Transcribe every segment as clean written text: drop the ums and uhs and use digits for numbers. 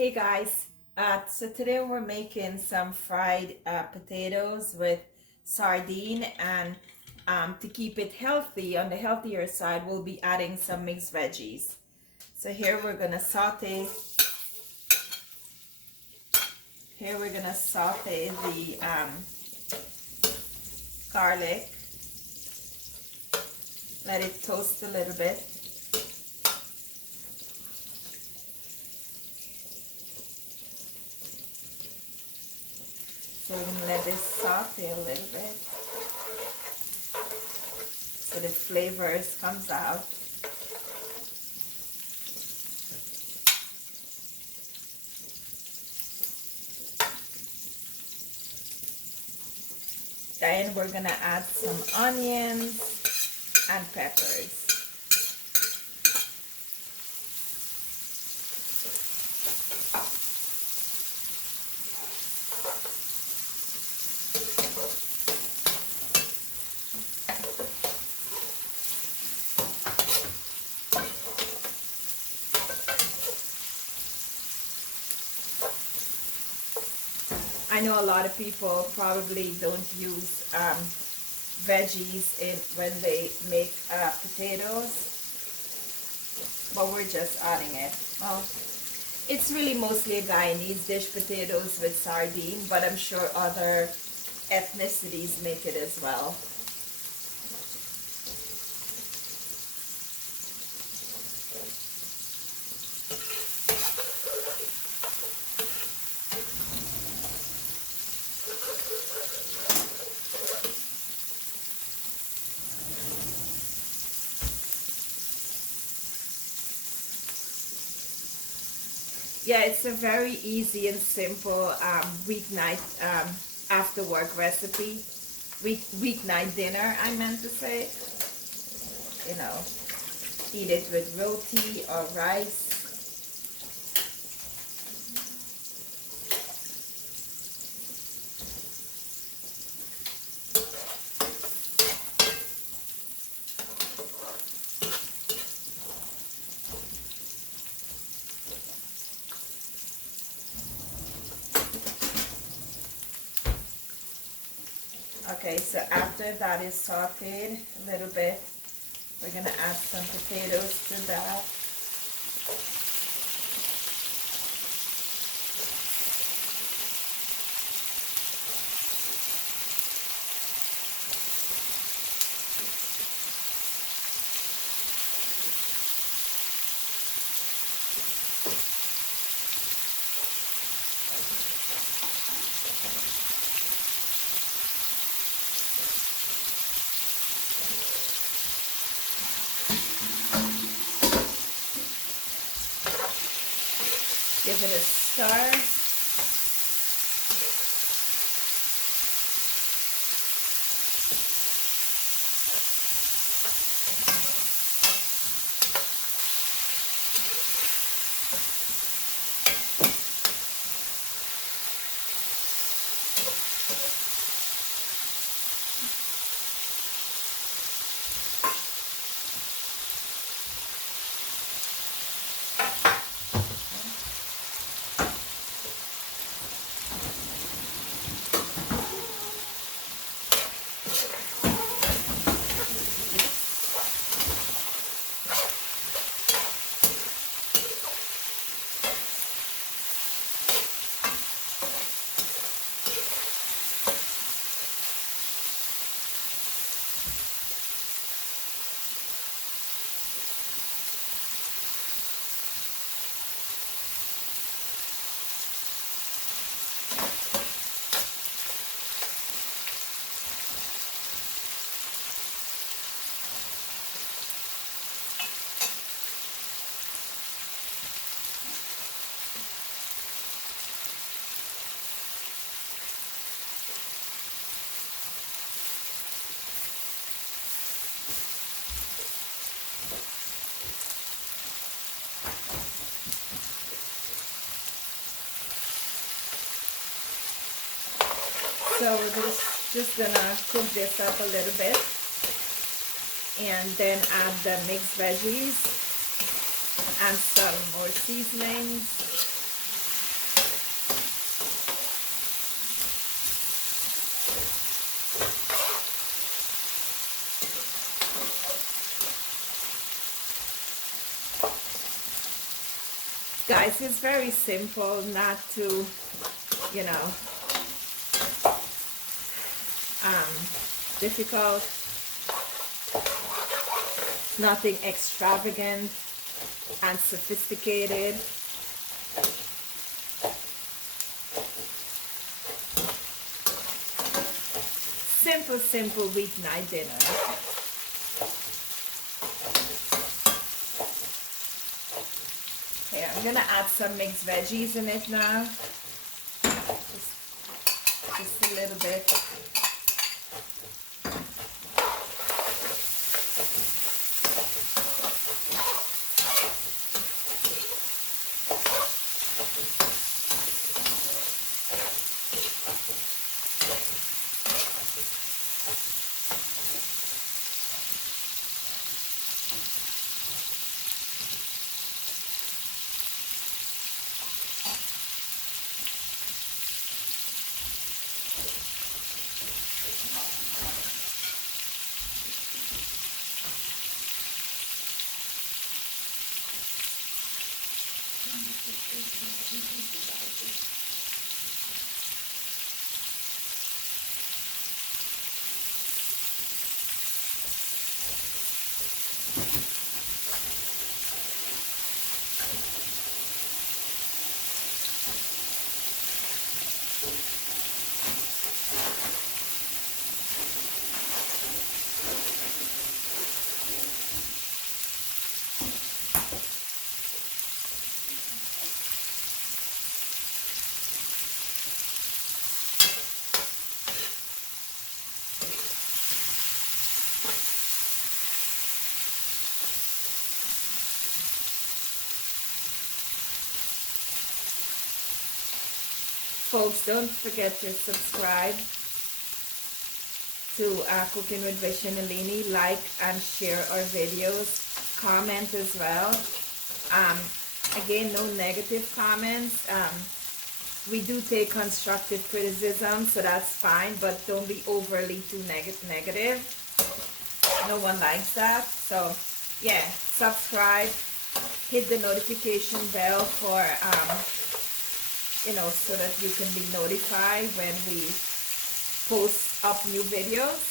Hey guys, so today we're making some fried potatoes with sardine, and to keep it healthy, on the healthier side, we'll be adding some mixed veggies. So here we're gonna saute the garlic, let it toast a little bit. So we're going to let this saute a little bit so the flavors comes out. Then we're going to add some onions and peppers. I know a lot of people probably don't use veggies when they make potatoes, but we're just adding it. Well, it's really mostly a Guyanese dish, potatoes with sardine, but I'm sure other ethnicities make it as well. Yeah, it's a very easy and simple weeknight after work recipe. Weeknight dinner, I meant to say. You know, eat it with roti or rice. Okay, so after that is sauteed a little bit, we're going to add some potatoes to that. Give it a stir. So we're just gonna cook this up a little bit and then add the mixed veggies and some more seasonings. Guys, it's very simple, not too, you know, difficult, nothing extravagant and sophisticated. Simple weeknight dinner. Here, I'm gonna add some mixed veggies in it now. Just a little bit. Folks, don't forget to subscribe to Cooking with Vish and Nalini. Like and share our videos. Comment as well. Again, no negative comments. We do take constructive criticism, so that's fine, but don't be overly too negative. No one likes that. So yeah, subscribe, hit the notification bell for you know, so that you can be notified when we post up new videos.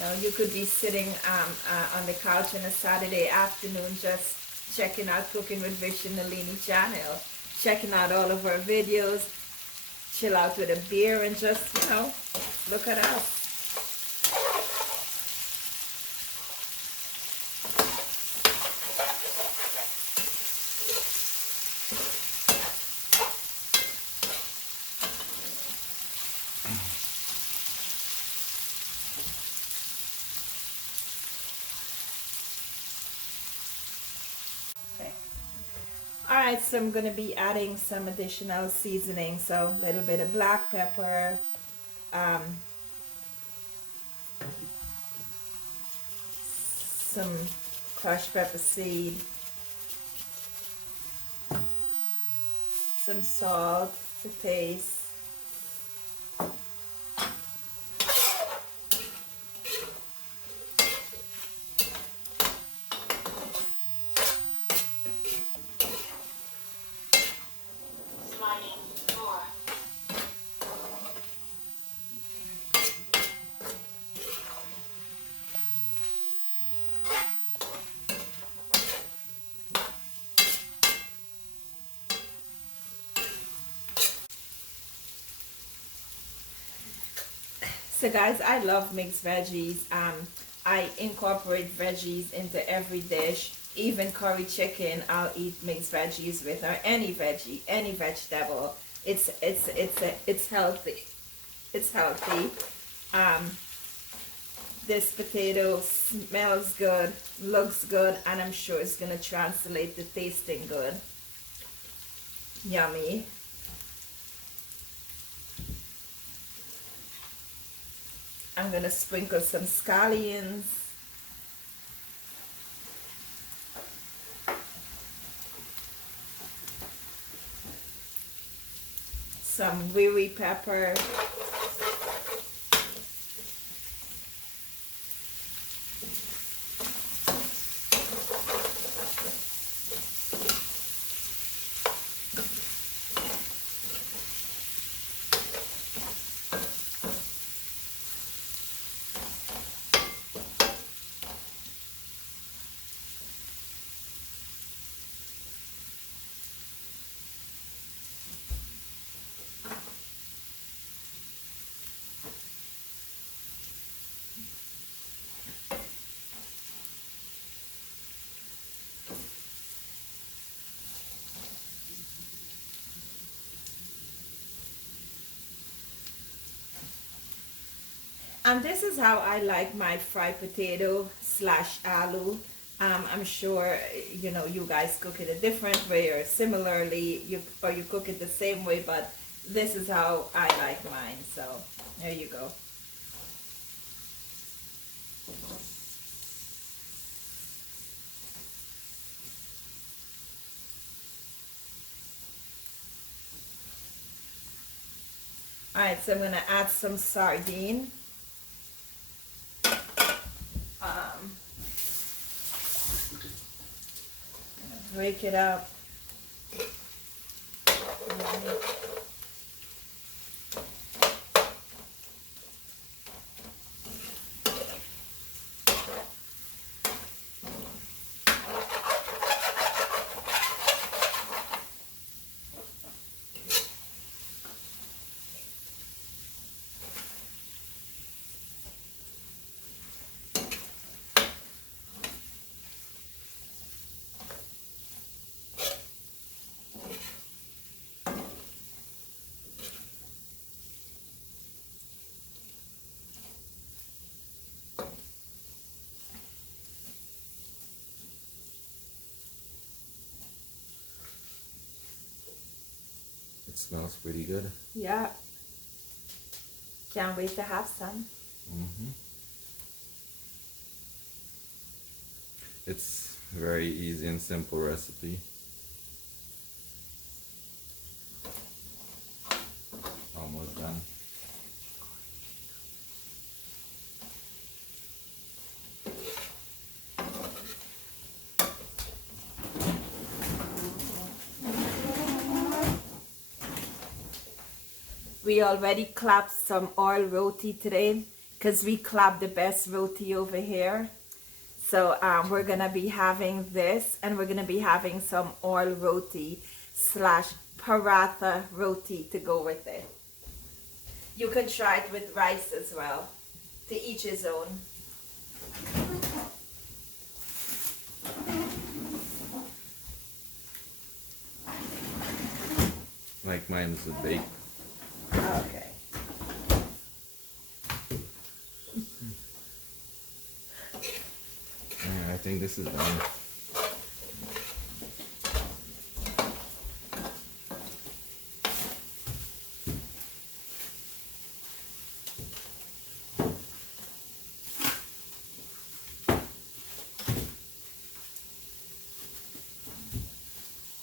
Now you could be sitting on the couch on a Saturday afternoon just checking out Cooking with Vish and Nalini channel, checking out all of our videos, chill out with a beer and just, you know, look at us. Alright, so I'm going to be adding some additional seasoning. So a little bit of black pepper, some crushed pepper seed, some salt to taste, So guys, I love mixed veggies. I incorporate veggies into every dish. Even curry chicken, I'll eat mixed veggies with, or any veggie, any vegetable. It's healthy. It's healthy. This potato smells good, looks good, and I'm sure it's gonna translate to tasting good. Yummy. I'm gonna sprinkle some scallions. Some wiri pepper. And this is how I like my fried potato slash aloo. I'm sure you know you guys cook it a different way or similarly you cook it the same way, but this is how I like mine. So there you go. All right, so I'm gonna add some sardine. Um, break it up. It smells pretty good. Yeah. Can't wait to have some. It's a very easy and simple recipe. Almost done. We already clapped some oil roti today because we clapped the best roti over here. So we're gonna be having this, and we're gonna be having some oil roti slash paratha roti to go with it. You can try it with rice as well. To each his own. Like mine's a bake. Okay. Yeah, I think this is done.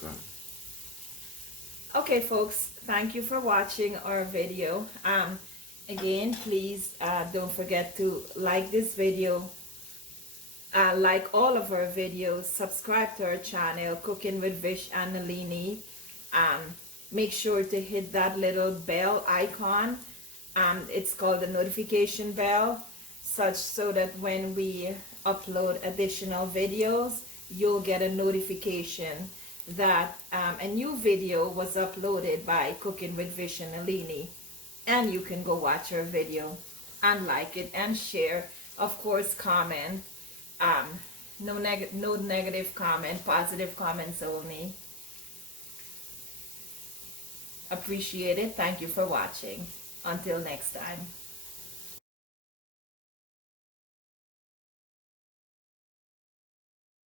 Done. Okay, folks, thank you for watching our video. Again, please don't forget to like this video, like all of our videos, subscribe to our channel, Cooking with Vish and Nalini. Make sure to hit that little bell icon. It's called the notification bell, such so that when we upload additional videos, you'll get a notification that a new video was uploaded by Cooking with Vish and Nalini, and you can go watch our video and like it and share. Of course, comment. No negative comment, positive comments only. Appreciate it. Thank you for watching. Until next time.